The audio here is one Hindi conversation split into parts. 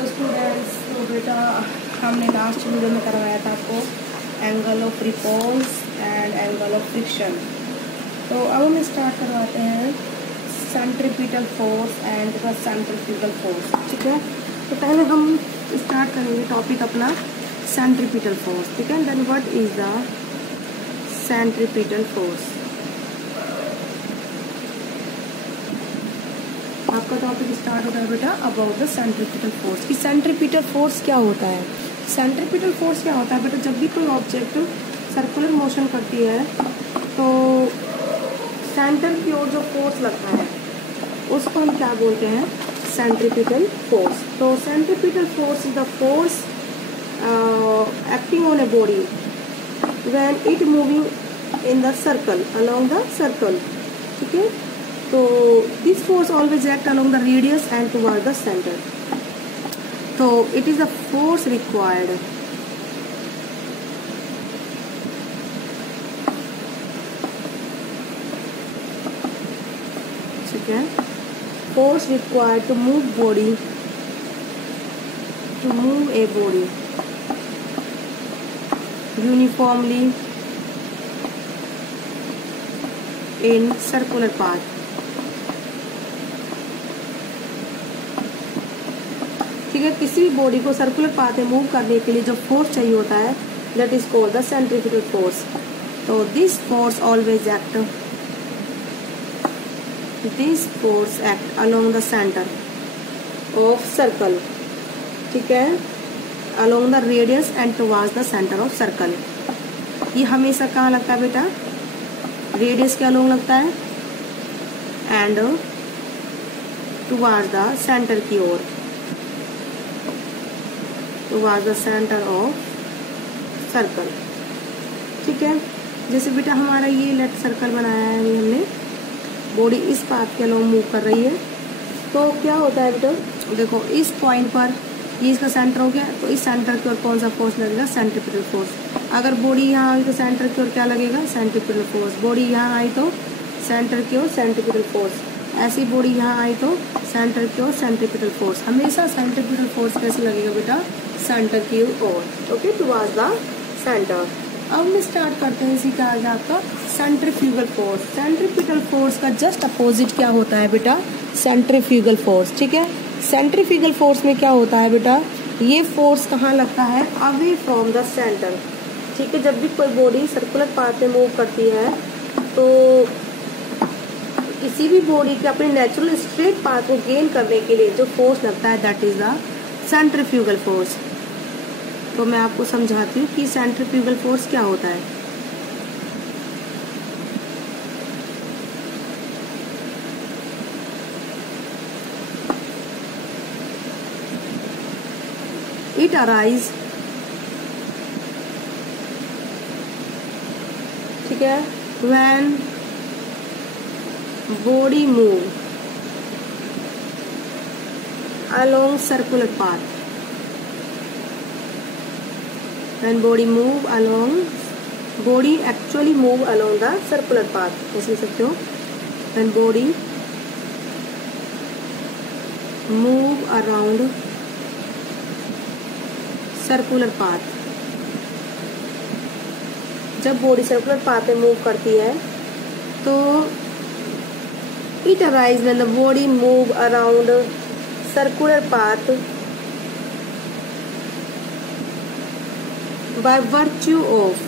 हेलो स्टूडेंट्स, तो बेटा हमने लास्ट वीडियो में करवाया था आपको angle of repose and angle of friction. तो अब हम स्टार्ट करवाते हैं centripetal force and the centrifugal force. ठीक है, तो पहले हम स्टार्ट करेंगे टॉपिक अपना सेंट्रीपिटल फोर्स। ठीक है, then what is the centripetal force. आपका टॉपिक स्टार्ट होता है बेटा अबाउट द सेंट्रीपिटल फोर्स। कि सेंट्रीपिटल फोर्स क्या होता है। सेंट्रीपिटल फोर्स क्या होता है बेटा, जब भी कोई ऑब्जेक्ट सर्कुलर मोशन करती है तो सेंटर की ओर जो फोर्स लगता है उसको हम क्या बोलते हैं, सेंट्रीपिटल फोर्स। तो centripetal force is the force acting on a body when it moving in the circle along the circle. ठीक है, तो this force always act along the radius and toward the centre. तो it is the force required ठीक है, force required to move body, to move a body uniformly in circular path. ठीक है, किसी भी बॉडी को सर्कुलर पाथ में मूव करने के लिए जो फोर्स चाहिए होता है that is called the centripetal force. तो this force always act, this force act along the centre of circle. ठीक है, along the radius and towards the centre of circle. ये हमेशा कहाँ लगता है बेटा, रेडियस के अलोंग लगता है एंड टुवर्ड्स द सेंटर की ओर, towards the centre of circle. ठीक है, जैसे बेटा हमारा ये लेफ्ट सर्कल बनाया है, ये हमने बॉडी इस पाथ के अलोंग मूव कर रही है। तो क्या होता है बेटा, देखो इस पॉइंट पर ये इसका सेंटर हो गया, तो इस सेंटर की ओर कौन सा फोर्स लगेगा, सेंट्रीपिटल फोर्स। अगर बॉडी यहाँ आई तो सेंटर की ओर क्या लगेगा, सेंट्रीपिटल फोर्स। बॉडी यहाँ आई तो सेंटर की ओर सेंट्रीपिटल फोर्स। ऐसी बॉडी यहाँ आई तो सेंटर की ओर सेंट्रीपिटल फोर्स। हमेशा सेंट्रीपिटल फोर्स कैसे लगेगा बेटा, सेंटर की ओर, ओके, टुवर्ड्स द सेंटर। अब हम स्टार्ट करते हैं इसी का आज आपका सेंट्रीफ्यूगल फोर्स। सेंट्रीपिटल फोर्स का जस्ट अपोजिट क्या होता है बेटा, सेंट्रीफ्यूगल फोर्स। ठीक है, सेंट्रीफ्यूगल फोर्स में क्या होता है बेटा, ये फोर्स कहाँ लगता है, अवे फ्रॉम द सेंटर। ठीक है, जब भी कोई बॉडी सर्कुलर पाथ में मूव करती है तो किसी भी बॉडी के अपने नेचुरल स्ट्रेट पाथ को गेन करने के लिए जो फोर्स लगता है that is the centrifugal force. तो मैं आपको समझाती हूँ कि सेंट्रीफ्यूगल फोर्स क्या होता है। इट अराइज, ठीक है, when body move along circular path. When body move along, body actually move along the circular path, ऐसे लिख सकते हो। When body move around circular path, जब बॉडी सर्कुलर पाथ में मूव करती है तो it arise when the body move around circular path by virtue of,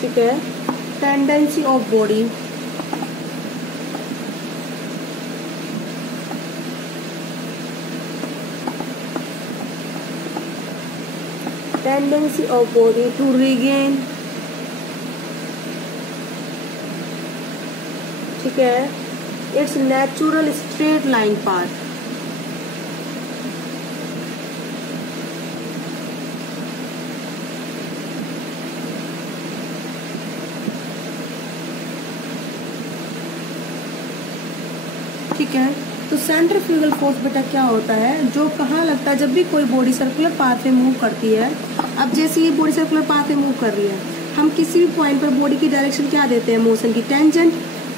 ठीक है, tendency of body to regain, ठीक है, its natural straight line path। ठीक है, तो सेंट्रीफ्यूगल फोर्स बेटा क्या होता है, जो कहाँ लगता है, जब भी कोई बॉडी सर्कुलर पाथ में मूव करती है। अब जैसे ये बॉडी सर्कुलर पाथ में मूव कर रही है, हम किसी भी पॉइंट पर बॉडी की डायरेक्शन क्या देते हैं, मोशन की टेंजेंट।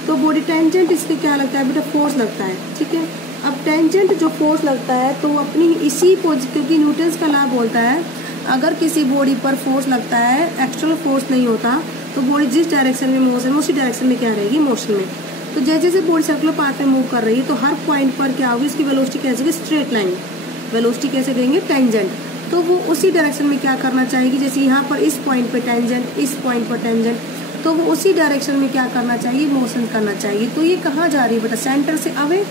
तो बॉडी टेंजेंट इसके क्या लगता है बेटा, फोर्स लगता है। ठीक है, अब टेंजेंट जो फोर्स लगता है तो अपनी इसी क्योंकि न्यूटन्स का लॉ बोलता है अगर किसी बॉडी पर फोर्स लगता है, एक्सटर्नल फोर्स नहीं होता, तो बॉडी जिस डायरेक्शन में मोशन में उसी डायरेक्शन में क्या रहेगी, मोशन में। तो जैसे जैसे बॉडी सर्कुलर पाथ में मूव कर रही है तो हर पॉइंट पर क्या होगी, इसकी वेलोसिटी कैसे होगी, स्ट्रेट लाइन। वेलोसिटी कैसे देंगे, टेंजेंट। तो वो उसी डायरेक्शन में क्या करना चाहेगी, जैसे यहाँ पर इस पॉइंट पर टेंजेंट, इस पॉइंट पर टेंजेंट, तो वो उसी डायरेक्शन में क्या करना चाहिए, मोशन करना चाहिए। तो ये कहाँ जा रही है बेटा, सेंटर से अवे।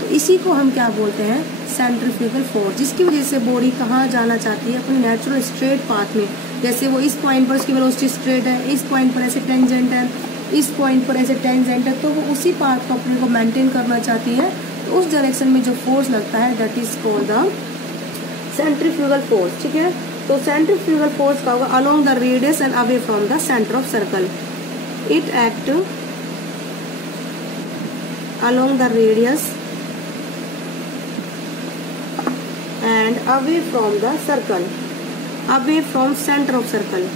तो इसी को हम क्या बोलते हैं, सेंट्रीफ्यूगल फोर्स, जिसकी वजह से बॉडी कहाँ जाना चाहती है, अपने नेचुरल स्ट्रेट पाथ में। जैसे वो इस पॉइंट पर उसकी वेलोसिटी स्ट्रेट है, इस पॉइंट पर ऐसे टेंजेंट है, इस पॉइंट पर ऐसे टेंजेंट है, तो वो उसी पाथ को अपने को मेंटेन करना चाहती है। तो उस डायरेक्शन में जो फोर्स लगता है that is called the centrifugal force. ठीक है, तो सेंट्रीफ्यूगल फोर्स का होगा along the radius and away from the centre of circle. It act along the radius and away from the circle, away from center of circle.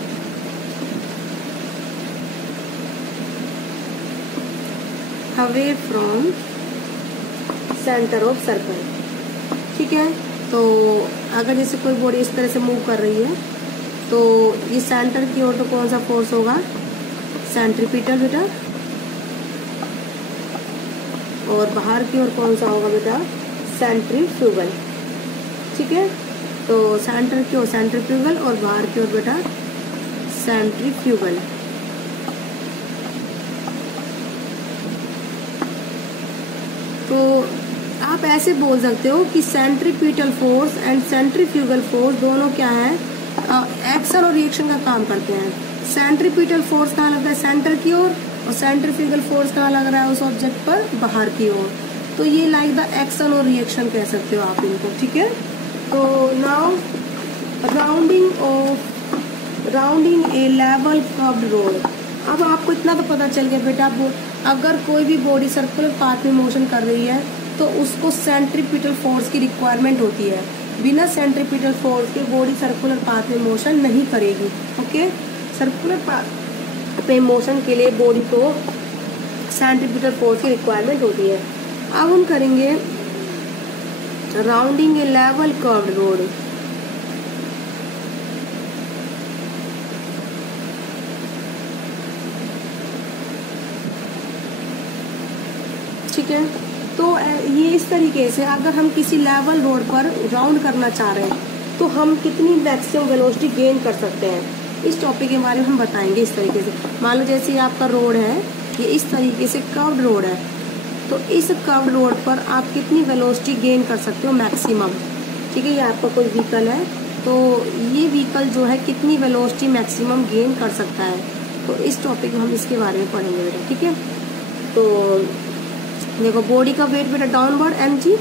Away from center of circle. ठीक है, तो अगर जैसे कोई बॉडी इस तरह से मूव कर रही है तो ये सेंटर की ओर तो कौन सा फोर्स होगा, सेंट्रीपिटल बेटा, और बाहर की ओर कौन सा होगा बेटा, सेंट्रीफ्यूगल। ठीक है, तो सेंटर की ओर सेंट्रीफ्यूगल और बाहर की ओर बेटा सेंट्रीफ्यूगल। तो आप ऐसे बोल सकते हो कि centripetal force and centrifugal force दोनों क्या है, एक्शन और रिएक्शन का काम करते हैं। सेंट्रीपिटल फोर्स कहाँ लगता है, सेंटर की ओर, और सेंट्रीफ्यूगल फोर्स कहाँ लग रहा है, उस ऑब्जेक्ट पर, बाहर की ओर। तो ये लाइक द एक्शन और रिएक्शन कह सकते हो आप इनको। ठीक है, तो नाउ राउंडिंग ए लेवल कर्व्ड रोड। अब आपको इतना तो पता चल गया बेटा, अगर कोई भी बॉडी सर्कुलर पाथ में मोशन कर रही है तो उसको सेंट्रीपिटल फोर्स की रिक्वायरमेंट होती है। बिना सेंट्रीपिटल फोर्स के बॉडी सर्कुलर पाथ में मोशन नहीं करेगी। ओके, सर्कुलर पाथ में मोशन के लिए बॉडी को सेंट्रीपिटल फोर्स की रिक्वायरमेंट होती है। अब हम करेंगे राउंडिंग ए लेवल कर्व्ड रोड। ठीक है, तो ये इस तरीके से अगर हम किसी लेवल रोड पर राउंड करना चाह रहे हैं तो हम कितनी मैक्सिमम वेलोसिटी गेन कर सकते हैं, इस टॉपिक के बारे में हम बताएंगे। इस तरीके से मान लो जैसे आपका रोड है, ये इस तरीके से कर्व्ड रोड है, तो इस कर्व रोड पर आप कितनी वेलोसिटी गेन कर सकते हो, मैक्सिमम। ठीक है, ये आपका कोई व्हीकल है तो ये व्हीकल जो है कितनी वेलोसिटी मैक्सिमम गेन कर सकता है, तो इस टॉपिक में हम इसके बारे में पढ़ेंगे बेटा। ठीक है, तो देखो बॉडी का वेट बेटा डाउनवर्ड mg,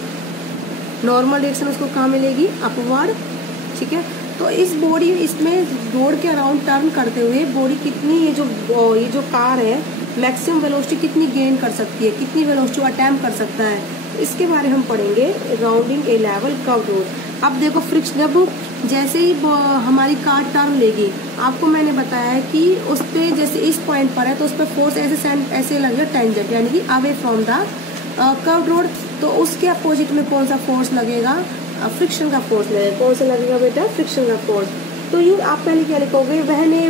नॉर्मल डायरेक्शन उसको कहाँ मिलेगी, अपवर्ड। ठीक है, तो इस बॉडी इसमें रोड के अराउंड टर्न करते हुए बॉडी कितनी, ये जो कार है मैक्सिमम वेलोसिटी कितनी गेन कर सकती है, कितनी वेलोसिटी अटैम्प्ट कर सकता है, इसके बारे में हम पढ़ेंगे राउंडिंग ए लेवल कर्व्ड रोड। अब देखो फ्रिक्शन, जब जैसे ही हमारी कार टर्न लेगी, आपको मैंने बताया है कि उस पर जैसे इस पॉइंट पर है तो उस पर फोर्स ऐसे लगेगा टेंजेंट, यानी कि away from the curved road. तो उसके अपोजिट में कौन सा फोर्स लगेगा, फ्रिक्शन का फोर्स लगेगा। कौन सा लगेगा बेटा, फ्रिक्शन का फोर्स। तो ये आप पहले क्या लिखोगे, when A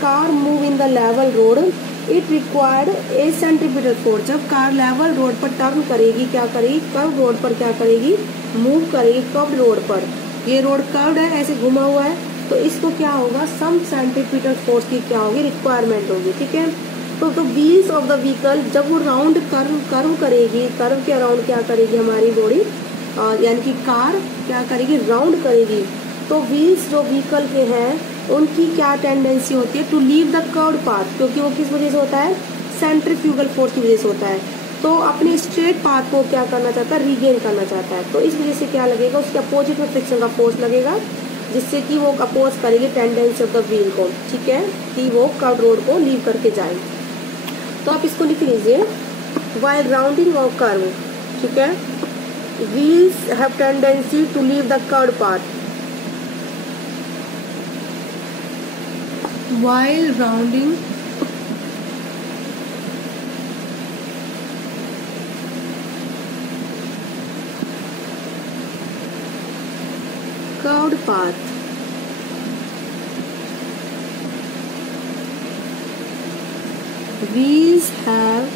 car move in the level road it required A centripetal force. जब कार लेवल रोड पर टर्न करेगी, क्या करेगी, कर्व रोड पर क्या करेगी, मूव करेगी कर्व रोड पर। ये रोड कर्व्ड है, ऐसे घुमा हुआ है, तो इसको क्या होगा, सम सेंट्रीपिटल फोर्स की क्या होगी, रिक्वायरमेंट होगी। ठीक है, तो व्हील्स ऑफ द व्हीकल जब वो राउंड कर्व करेगी, कर्व के अराउंड क्या करेगी हमारी बॉडी, यानी कि कार क्या करेगी, राउंड करेगी, तो व्हील्स जो व्हीकल के हैं उनकी क्या टेंडेंसी होती है, to leave the curved path, क्योंकि वो किस वजह से होता है, सेंट्रीफ्यूगल फोर्स की वजह से होता है। तो अपने स्ट्रेट पाथ को क्या करना चाहता है, रीगेन करना चाहता है। तो इस वजह से क्या लगेगा, उसके अपोजिट में फ्रिक्शन का फोर्स लगेगा, जिससे कि वो अपोज करेगी टेंडेंसी ऑफ द व्हील को। ठीक है, कि वो कर्व्ड रोड को लीव करके जाए। तो आप इसको लिख लीजिए, while rounding of curve, ठीक है, wheels have tendency to leave the curved path. While rounding curved path. Wheels have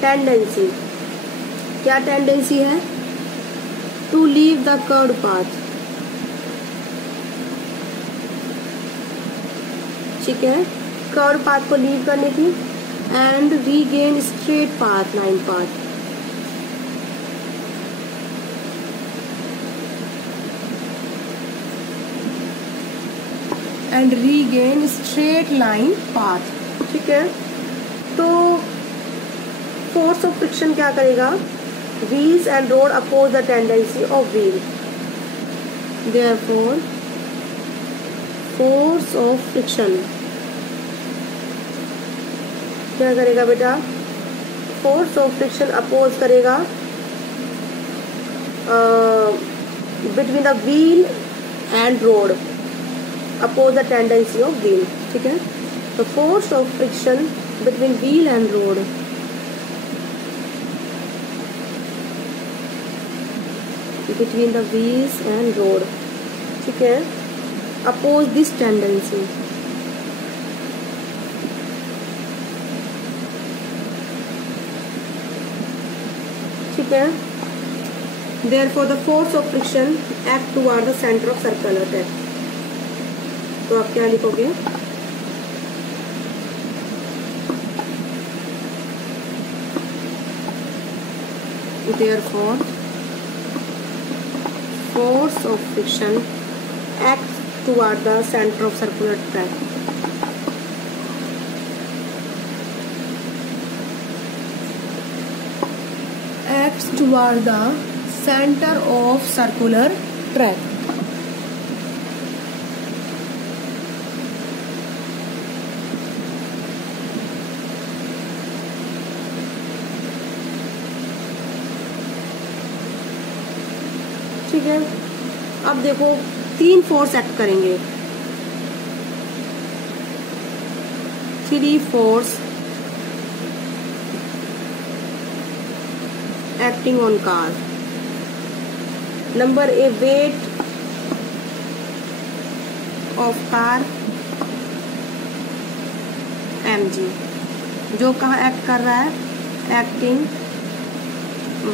tendency, क्या टेंडेंसी है? To leave the curved path, ठीक है, कर्व्ड पाथ को लीव करने की, and regain straight path, line path. And regain straight line path, ठीक है। तो फोर्स ऑफ फ्रिक्शन क्या करेगा? Wheels and road oppose the tendency of wheel, therefore force of friction क्या करेगा बेटा? फोर्स ऑफ फ्रिक्शन अपोज करेगा between the wheel and road, oppose the tendency of wheel, ठीक है। तो force of friction between wheel and road between the wheels and road, ठीक है, अपोज दिस टेंडेंसी, ठीक है। Therefore the force of friction act toward the center of circular track. तो आप क्या लिखोगे? Therefore force of friction acts toward the center of circular track. Acts toward the center of circular track. ठीक है। अब देखो 3 फोर्स एक्ट करेंगे, 3 force acting on car. Number A, weight of car mg, जो कहाँ एक्ट कर रहा है? एक्टिंग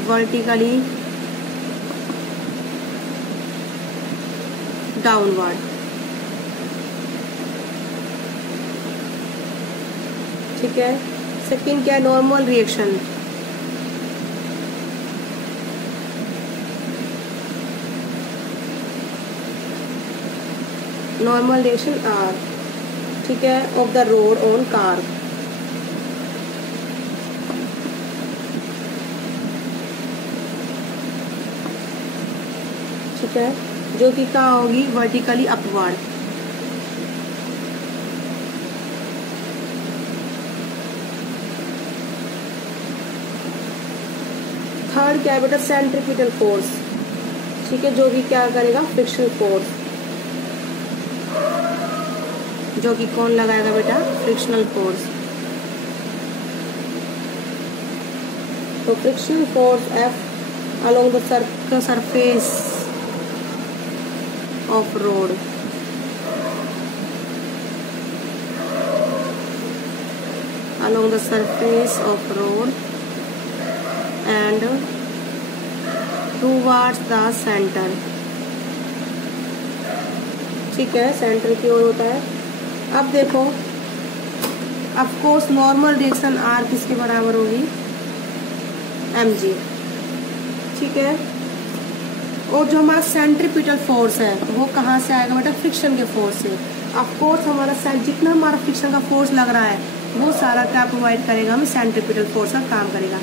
वर्टिकली डाउनवर्ड, ठीक है। सेकेंड क्या है? Normal reaction, normal reaction R, ठीक है, of the road on car, ठीक है, जो कि कहाँ होगी? Vertically upward. थर्ड क्या है बेटा? सेंट्रीपिटल फोर्स, ठीक है, जो कि क्या करेगा? फ्रिक्शनल फोर्स, जो कि कौन लगाएगा बेटा? Frictional force. तो frictional force F along the surface of road, along the surface of road and towards the center, ठीक है, सेंटर की ओर होता है। अब देखो, of course normal reaction R किसके बराबर होगी? mg, ठीक है। और जो हमारा सेंट्रीपिटल फोर्स है वो कहाँ से आएगा बेटा? फ्रिक्शन के फोर्स से। ऑफ कोर्स हमारा जितना हमारा फ्रिक्शन का फोर्स लग रहा है वो सारा क्या प्रोवाइड करेगा? हमें सेंट्रीपिटल फोर्स का काम करेगा।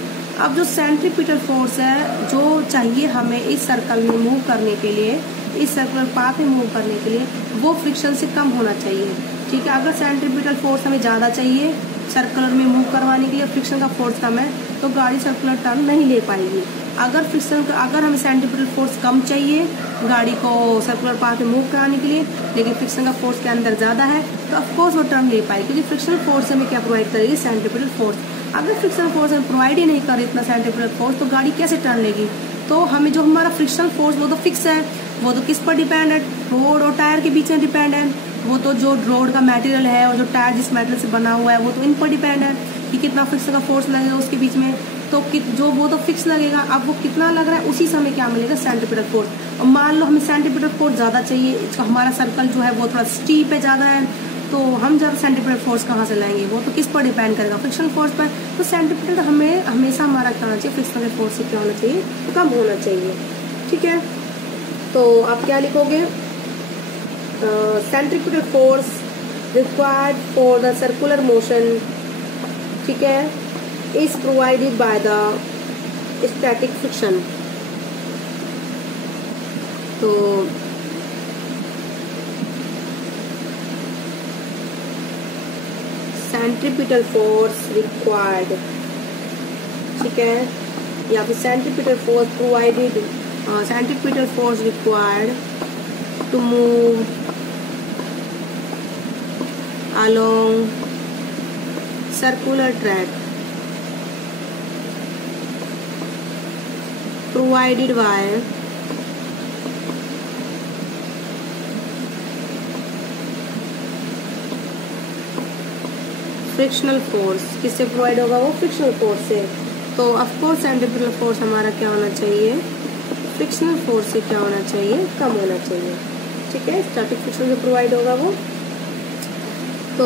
अब जो सेंट्रीपिटल फोर्स है जो चाहिए हमें इस सर्कल में मूव करने के लिए, इस सर्कुलर पाथ में मूव करने के लिए, वो फ्रिक्शन से कम होना चाहिए, ठीक है। अगर सेंट्रीपिटल फोर्स हमें ज़्यादा चाहिए सर्कुलर में मूव करवाने के लिए, फ्रिक्शन का फोर्स कम है, तो गाड़ी सर्कुलर टर्न नहीं ले पाएगी। अगर हमें सेंट्रीपिटल फोर्स कम चाहिए गाड़ी को सर्कुलर पाथ में मूव कराने के लिए, लेकिन फ्रिक्शन का फोर्स के अंदर ज़्यादा है, तो ऑफकोर्स वो टर्न ले पाएगी, क्योंकि फ्रिक्शनल फोर्स हमें क्या प्रोवाइड करेगी? Centripetal force. अगर फ्रिक्शनल फोर्स हमें प्रोवाइड ही नहीं करे इतना सेंट्रीपिटल फोर्स, तो गाड़ी कैसे टर्न लेगी? तो हमें जो हमारा फ्रिक्शनल फोर्स वो तो फिक्स है, वो तो किस पर डिपेंड है, रोड और टायर के बीच में डिपेंड है। वो तो जो रोड का मटेरियल है और जो टायर जिस मटेरियल से बना हुआ है वो तो इन पर डिपेंड है कि कितना फ्रिक्शन का फोर्स लगेगा उसके बीच में। तो जो वो तो फिक्स लगेगा, अब वो कितना लग रहा है उसी समय क्या मिलेगा, सेंट्रीपिटल फोर्स। और मान लो हमें सेंट्रीपिटल फोर्स ज़्यादा चाहिए, हमारा सर्कल जो है वो थोड़ा स्टीप है, ज़्यादा है, तो हम जब सेंट्रीपिटल फोर्स कहाँ से लाएंगे, वो तो किस पर डिपेंड करेगा, फ्रिक्शनल फोर्स पर। तो सेंट्रीपिटल हमें हमेशा हमारा क्या होना चाहिए, फ्रिक्शनल फोर्स से क्या होना चाहिए, कम होना चाहिए। ठीक है, तो आप क्या लिखोगे, centripetal force required for the circular motion, ठीक है, is provided by the static friction. तो सेंट्रीपिटल फोर्स रिक्वायर्ड, ठीक है, या फिर centripetal force provided, centripetal force required to move along circular track provided by frictional force. किससे प्रोवाइड होगा, वो फ्रिक्शनल फोर्स से। तो ऑफ कोर्स सेंट्रीपिटल फोर्स हमारा क्या होना चाहिए, फ्रिक्शनल फोर्स से क्या होना चाहिए, कम होना चाहिए। ठीक है, स्टैटिक फ्रिक्शन से प्रोवाइड होगा वो। तो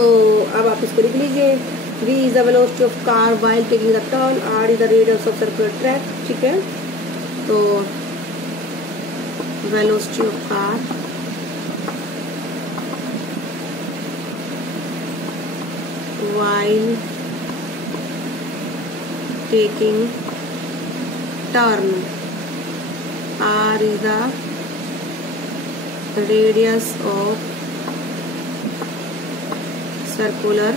अब आप इसको लिख लीजिए, v is the velocity of car while taking the turn, r is the radius of circular track। ठीक है, तो velocity of car while taking turn, r is the radius of circular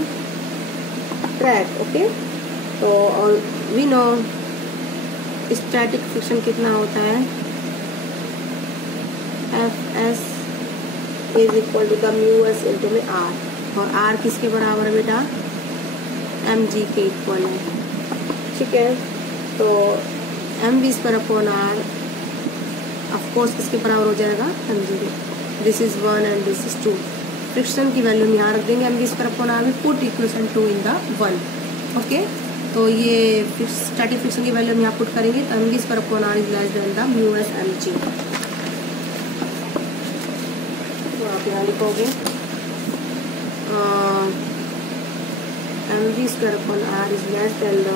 track. Okay, तो और वी नो स्टैटिक फ्रिक्शन कितना होता है, Fs is equal to the mu S into में आर, और आर किसके बराबर है बेटा, mg के इक्वल है। ठीक है, तो mv square upon R of course किसके बराबर हो जाएगा, mg। This is 1 and this is 2। Friction की वैल्यू हम यहाँ रख देंगे, mv स्क्वायर अपॉन आर में put equation 2 in the 1। Okay, तो ये स्टैटिक फ्रिक्शन की वैल्यू हम यहाँ पुट करेंगे, तो mv square upon R is less than the mu S mg। तो आप यहाँ लिखोगे mv square upon R is less than the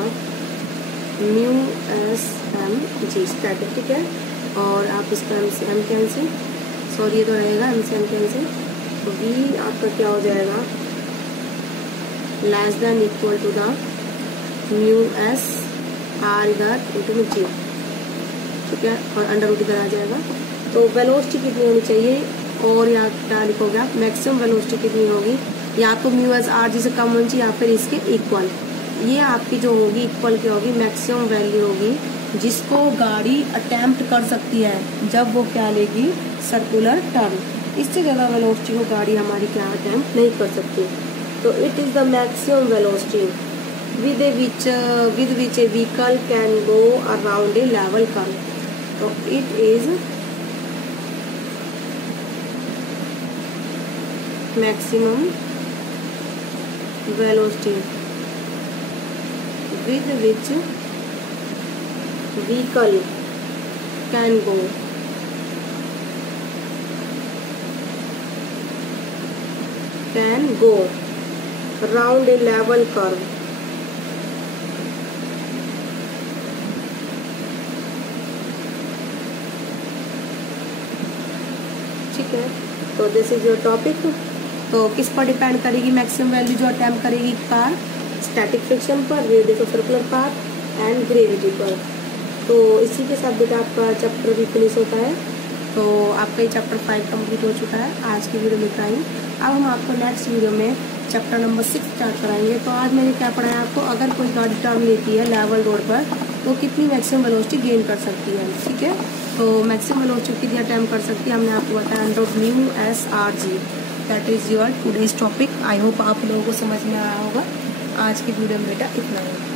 mu S mg static. ठीक है, और आप इसका m से m कैंसिल, सॉरी ये तो रहेगा m से m कैंसिल, तो v आपका क्या हो जाएगा, less than equal to the mu S R इधर इंटू में जी। ठीक है, और अंडर रूट इधर आ जाएगा। तो वेलोसिटी कितनी होनी चाहिए, और यहाँ क्या लिखोगे आप, मैक्सिमम वेलोसिटी कितनी होगी, या तो म्यू एस आर जी से कम होनी चाहिए या फिर इसके इक्वल। ये आपकी जो होगी इक्वल क्या होगी, मैक्सिमम वैल्यू होगी जिसको गाड़ी अटेम्प्ट कर सकती है जब वो क्या लेगी, सर्कुलर टर्न। इससे ज़्यादा वेलोसिटी को गाड़ी हमारी क्या अटेम्प्ट नहीं कर सकती। तो it is the maximum velocity with which a vehicle can go around a level curve. तो it is maximum velocity with which vehicle can go round a level curve। ठीक है, तो दिस इज योर टॉपिक। तो किस पर डिपेंड करेगी मैक्सिमम वैल्यू जो अटेम्प्ट करेगी कार, स्टैटिक फ्रिक्शन पर, radius of circular path and gravity पर। तो इसी के साथ बेटा आपका चैप्टर भी फिनिश होता है। तो आपका ये चैप्टर 5 कंप्लीट हो चुका है आज की वीडियो में टाइम। अब हम आपको नेक्स्ट वीडियो में चैप्टर नंबर 6 स्टार्ट कराएंगे। तो आज मैंने क्या पढ़ाया आपको, अगर कोई गाड़ी टर्न लेती है लेवल रोड पर तो कितनी मैक्सिमम वेलोसिटी गेन कर सकती है। ठीक है, तो मैक्सिमम वेलोसिटी कितनी अटेम्प्ट कर सकती है हमने आपको बताया, √μ/s/r/g। That is your today's topic. I hope आप लोगों को समझ में आया होगा। आज की वीडियो में बेटा इतना ही।